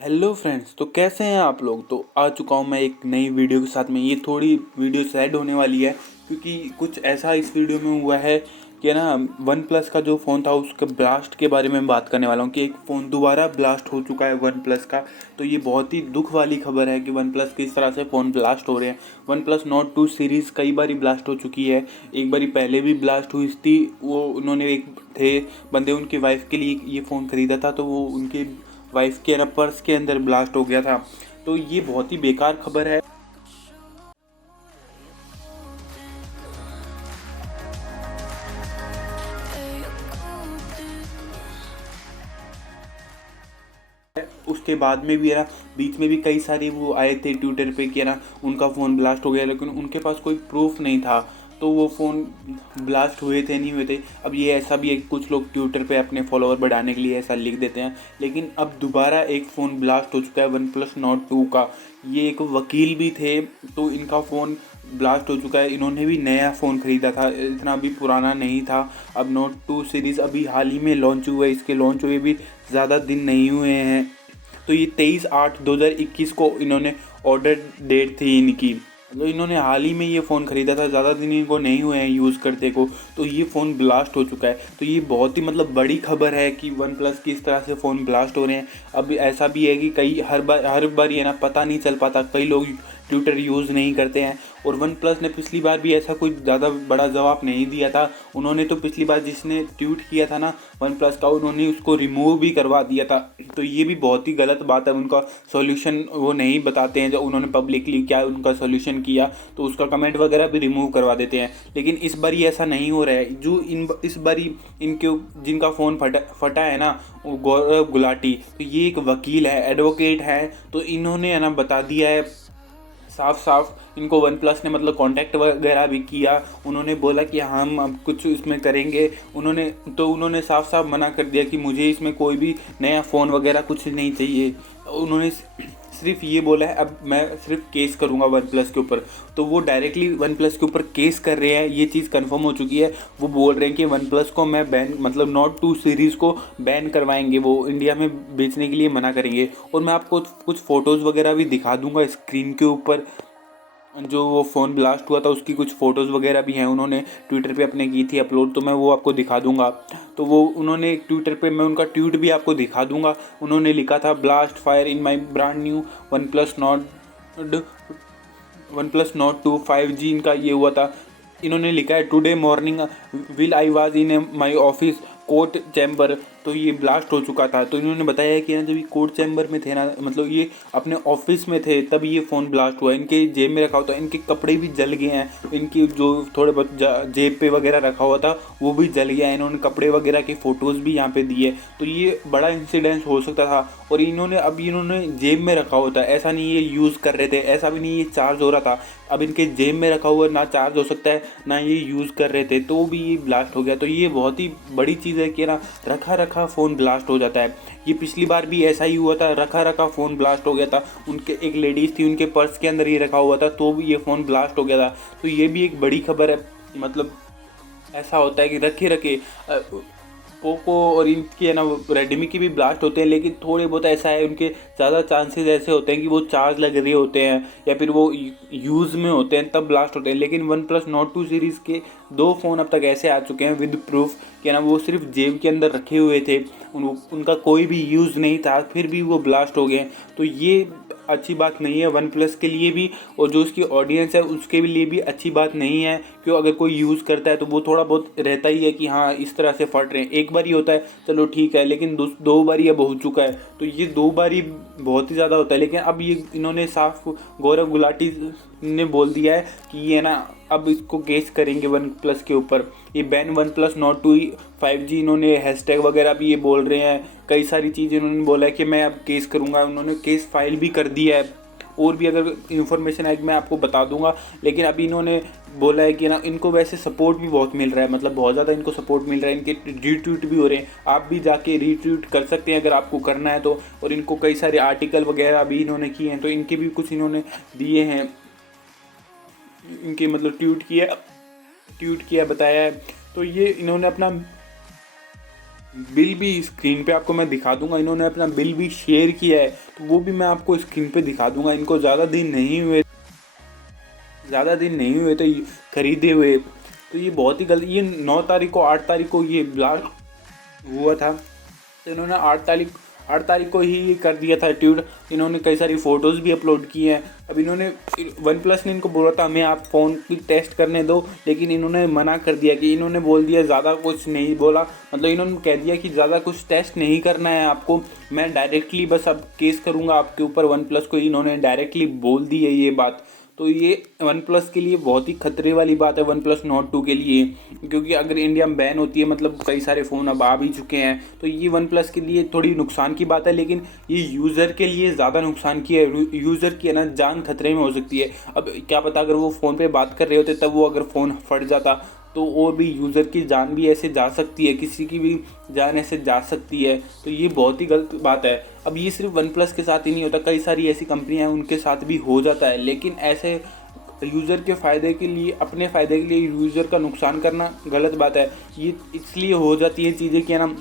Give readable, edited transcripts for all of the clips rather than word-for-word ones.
Hello friends, तो कैसे हैं आप लोग। तो आ चुका हूं मैं एक नई वीडियो के साथ में। ये थोड़ी वीडियो सैड होने वाली है क्योंकि कुछ ऐसा इस वीडियो में हुआ है कि ना वन प्लस का जो फ़ोन था उसके ब्लास्ट के बारे में बात करने वाला हूँ कि एक फ़ोन दोबारा ब्लास्ट हो चुका है वन प्लस का। तो ये बहुत ही दुख वाली खबर है कि वन प्लस किस तरह से फ़ोन ब्लास्ट हो रहे हैं। वन प्लस नोट 2 सीरीज़ कई बारी ब्लास्ट हो चुकी है। एक बारी पहले भी ब्लास्ट हुई थी। वो उन्होंने एक थे बंदे, उनकी वाइफ के लिए ये फ़ोन ख़रीदा था, तो वो उनकी वाइफ के ना पर्स के अंदर ब्लास्ट हो गया था। तो ये बहुत ही बेकार खबर है। उसके बाद में भी है ना, बीच में भी कई सारी वो आए थे ट्विटर पे कि है ना उनका फ़ोन ब्लास्ट हो गया, लेकिन उनके पास कोई प्रूफ नहीं था। तो वो फ़ोन ब्लास्ट हुए थे नहीं हुए थे। अब ये ऐसा भी है कि कुछ लोग ट्विटर पे अपने फॉलोअर बढ़ाने के लिए ऐसा लिख देते हैं, लेकिन अब दोबारा एक फ़ोन ब्लास्ट हो चुका है वन प्लस नोट 2 का। ये एक वकील भी थे, तो इनका फ़ोन ब्लास्ट हो चुका है। इन्होंने भी नया फ़ोन ख़रीदा था, इतना भी पुराना नहीं था। अब नोट 2 सीरीज़ अभी हाल ही में लॉन्च हुआ है, इसके लॉन्च हुए भी ज़्यादा दिन नहीं हुए हैं। तो ये 23/8/2021 को इन्होंने ऑर्डर डेट थी इनकी। तो इन्होंने हाल ही में ये फ़ोन ख़रीदा था, ज़्यादा दिन इनको नहीं हुए हैं यूज़ करते को। तो ये फ़ोन ब्लास्ट हो चुका है। तो ये बहुत ही बड़ी खबर है कि वन प्लस की इस तरह से फ़ोन ब्लास्ट हो रहे हैं। अब ऐसा भी है कि कई हर बार ये ना पता नहीं चल पाता, कई लोग ट्विटर यूज़ नहीं करते हैं। और वन प्लस ने पिछली बार भी ऐसा कोई ज़्यादा बड़ा जवाब नहीं दिया था। उन्होंने तो पिछली बार जिसने ट्वीट किया था ना वन प्लस का, उन्होंने उसको रिमूव भी करवा दिया था। तो ये भी बहुत ही गलत बात है। उनका सॉल्यूशन वो नहीं बताते हैं, जब उन्होंने पब्लिकली क्या उनका सॉल्यूशन किया तो उसका कमेंट वगैरह भी रिमूव करवा देते हैं। लेकिन इस बार ऐसा नहीं हो रहा है। जो इस बार इनके जिनका फ़ोन फटा है ना, वो गौरव गुलाटी, तो ये एक वकील है, एडवोकेट है। तो इन्होंने है ना बता दिया है साफ साफ। इनको वन प्लस ने कांटेक्ट वगैरह भी किया। उन्होंने बोला कि हम अब कुछ इसमें करेंगे। उन्होंने साफ साफ मना कर दिया कि मुझे इसमें कोई भी नया फ़ोन वगैरह कुछ नहीं चाहिए। उन्होंने सिर्फ ये बोला है अब मैं सिर्फ केस करूंगा वन प्लस के ऊपर। तो वो डायरेक्टली वन प्लस के ऊपर केस कर रहे हैं, ये चीज़ कंफर्म हो चुकी है। वो बोल रहे हैं कि वन प्लस को मैं बैन नोट 2 सीरीज़ को बैन करवाएंगे, वो इंडिया में बेचने के लिए मना करेंगे। और मैं आपको कुछ फ़ोटोज़ वगैरह भी दिखा दूंगा स्क्रीन के ऊपर। जो वो फ़ोन ब्लास्ट हुआ था उसकी कुछ फ़ोटोज़ वगैरह भी हैं, उन्होंने ट्विटर पे अपने की थी अपलोड, तो मैं वो आपको दिखा दूंगा। तो वो उन्होंने ट्विटर पे, मैं उनका ट्वीट भी आपको दिखा दूंगा। उन्होंने लिखा था blast fire in my brand new one plus not 2 5G इनका ये हुआ था। इन्होंने लिखा है today morning will I was in my office court chamber. तो ये ब्लास्ट हो चुका था। तो इन्होंने बताया है कि ना जब ये कोर्ट चैम्बर में थे ना, ये अपने ऑफिस में थे, तब ये फ़ोन ब्लास्ट हुआ। इनके जेब में रखा हुआ था, इनके कपड़े भी जल गए हैं, इनकी जो थोड़े बहुत जेब पे वगैरह रखा हुआ था वो भी जल गया है। इन्होंने कपड़े वगैरह की फ़ोटोज़ भी यहाँ पे दी है। तो ये बड़ा इंसिडेंस हो सकता था। और इन्होंने जेब में रखा हुआ था, ऐसा नहीं ये यूज़ कर रहे थे, ऐसा भी नहीं ये चार्ज हो रहा था। अब इनके जेब में रखा हुआ ना चार्ज हो सकता है ना ये यूज़ कर रहे थे, तो भी ये ब्लास्ट हो गया। तो ये बहुत ही बड़ी चीज़ है कि ना रखा रखा फ़ोन ब्लास्ट हो जाता है। ये पिछली बार भी ऐसा ही हुआ था, रखा रखा फ़ोन ब्लास्ट हो गया था। उनके एक लेडीज़ थी, उनके पर्स के अंदर ये रखा हुआ था, तो भी ये फ़ोन ब्लास्ट हो गया था। तो ये भी एक बड़ी खबर है। मतलब ऐसा होता है कि रखे रखे पोको और इनकी है ना रेडमी की भी ब्लास्ट होते हैं, लेकिन थोड़े बहुत ऐसा है उनके ज़्यादा चांसेस ऐसे होते हैं कि वो चार्ज लग रहे होते हैं या फिर वो यूज़ में होते हैं तब ब्लास्ट होते हैं। लेकिन वन प्लस नोट 2 सीरीज़ के 2 फ़ोन अब तक ऐसे आ चुके हैं विद प्रूफ कि ना वो सिर्फ जेब के अंदर रखे हुए थे, उनका कोई भी यूज़ नहीं था, फिर भी वो ब्लास्ट हो गए। तो ये अच्छी बात नहीं है वन प्लस के लिए भी, और जो उसकी ऑडियंस है उसके लिए भी अच्छी बात नहीं है। क्यों, अगर कोई यूज़ करता है तो वो थोड़ा बहुत रहता ही है कि हाँ इस तरह से फट रहे हैं। एक बार ही होता है चलो ठीक है, लेकिन दो बार ये हो चुका है। तो ये 2 बार ही बहुत ही ज़्यादा होता है। लेकिन अब ये इन्होंने साफ गौरव गुलाटी ने बोल दिया है कि ये ना अब इसको केस करेंगे वन प्लस के ऊपर। ये ban one plus not 2 5G, इन्होंने हैशटैग वगैरह भी ये बोल रहे हैं, कई सारी चीज़ इन्होंने बोला है कि मैं अब केस करूँगा। उन्होंने केस फाइल भी कर दिया है। और भी अगर इन्फॉर्मेशन आएगी मैं आपको बता दूंगा। लेकिन अभी इन्होंने बोला है कि ना इनको वैसे सपोर्ट भी बहुत मिल रहा है, बहुत ज़्यादा इनको सपोर्ट मिल रहा है, इनके रीट्वीट भी हो रहे हैं। आप भी जाके रीट्वीट कर सकते हैं अगर आपको करना है तो। और इनको कई सारे आर्टिकल वगैरह भी इन्होंने किए हैं, तो इनके भी कुछ इन्होंने दिए हैं, इनके ट्वीट किया बताया है। तो ये इन्होंने अपना बिल भी स्क्रीन पे आपको मैं दिखा दूंगा, इन्होंने अपना बिल भी शेयर किया है तो वो भी मैं आपको स्क्रीन पे दिखा दूंगा। इनको ज़्यादा दिन नहीं हुए तो खरीदे हुए। तो ये बहुत ही गलत, ये 9 तारीख को 8 तारीख को ये ब्लास्ट हुआ था, तो इन्होंने 8 तारीख को ही कर दिया था ट्वीट। इन्होंने कई सारी फ़ोटोज़ भी अपलोड की हैं। अब इन्होंने वन प्लस ने इनको बोला था हमें आप फ़ोन की टेस्ट करने दो, लेकिन इन्होंने मना कर दिया कि इन्होंने बोल दिया ज़्यादा कुछ नहीं बोला, मतलब इन्होंने कह दिया कि ज़्यादा कुछ टेस्ट नहीं करना है आपको, मैं डायरेक्टली बस अब केस करूँगा आपके ऊपर। वन प्लस को इन्होंने डायरेक्टली बोल दी है ये बात। तो ये वन प्लस के लिए बहुत ही खतरे वाली बात है, वन प्लस नोट 2 के लिए, क्योंकि अगर इंडिया में बैन होती है, मतलब कई सारे फ़ोन अब आ भी चुके हैं, तो ये वन प्लस के लिए थोड़ी नुकसान की बात है, लेकिन ये यूज़र के लिए ज़्यादा नुकसान की है। यूज़र की है ना जान खतरे में हो सकती है। अब क्या पता अगर वो फ़ोन पे बात कर रहे होते तब वो अगर फ़ोन फट जाता तो और भी यूज़र की जान भी ऐसे जा सकती है, किसी की भी जान ऐसे जा सकती है। तो ये बहुत ही गलत बात है। अब ये सिर्फ वन प्लस के साथ ही नहीं होता, कई सारी ऐसी कंपनियां हैं उनके साथ भी हो जाता है, लेकिन ऐसे यूज़र के फ़ायदे के लिए, अपने फ़ायदे के लिए यूज़र का नुकसान करना गलत बात है। ये इसलिए हो जाती है चीज़ें कि ना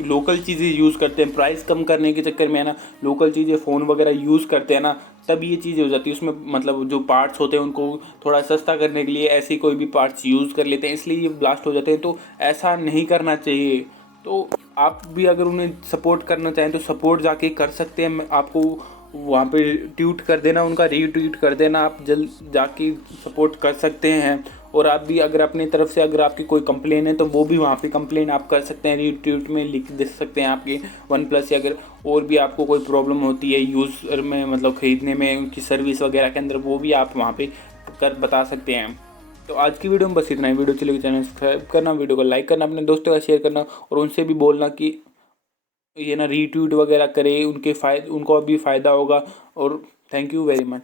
लोकल चीज़ें यूज़ करते हैं, प्राइस कम करने के चक्कर में है ना लोकल चीज़ें फ़ोन वगैरह यूज़ करते हैं ना, तब ये चीज़ें हो जाती है। उसमें मतलब जो पार्ट्स होते हैं उनको थोड़ा सस्ता करने के लिए ऐसे कोई भी पार्ट्स यूज़ कर लेते हैं, इसलिए ये ब्लास्ट हो जाते हैं। तो ऐसा नहीं करना चाहिए। तो आप भी अगर उन्हें सपोर्ट करना चाहें तो सपोर्ट जाके कर सकते हैं। आपको वहाँ पे ट्वीट कर देना, उनका रीट्वीट कर देना, आप जल्द जाके सपोर्ट कर सकते हैं। और आप भी अगर अपनी तरफ से अगर आपकी कोई कंप्लेन है तो वो भी वहाँ पे कंप्लेन आप कर सकते हैं, रीट्वीट में लिख दे सकते हैं आपके वन प्लस। या अगर और भी आपको कोई प्रॉब्लम होती है यूज़र में, मतलब ख़रीदने में, उनकी सर्विस वगैरह के अंदर, वो भी आप वहाँ पे कर बता सकते हैं। तो आज की वीडियो में बस इतना ही। वीडियो चलेगी चैनल सब्सक्राइब करना, वीडियो को लाइक करना, अपने दोस्तों का शेयर करना, और उनसे भी बोलना कि ये ना रीट्वीट वगैरह करे, उनको भी फ़ायदा होगा। और थैंक यू वेरी मच।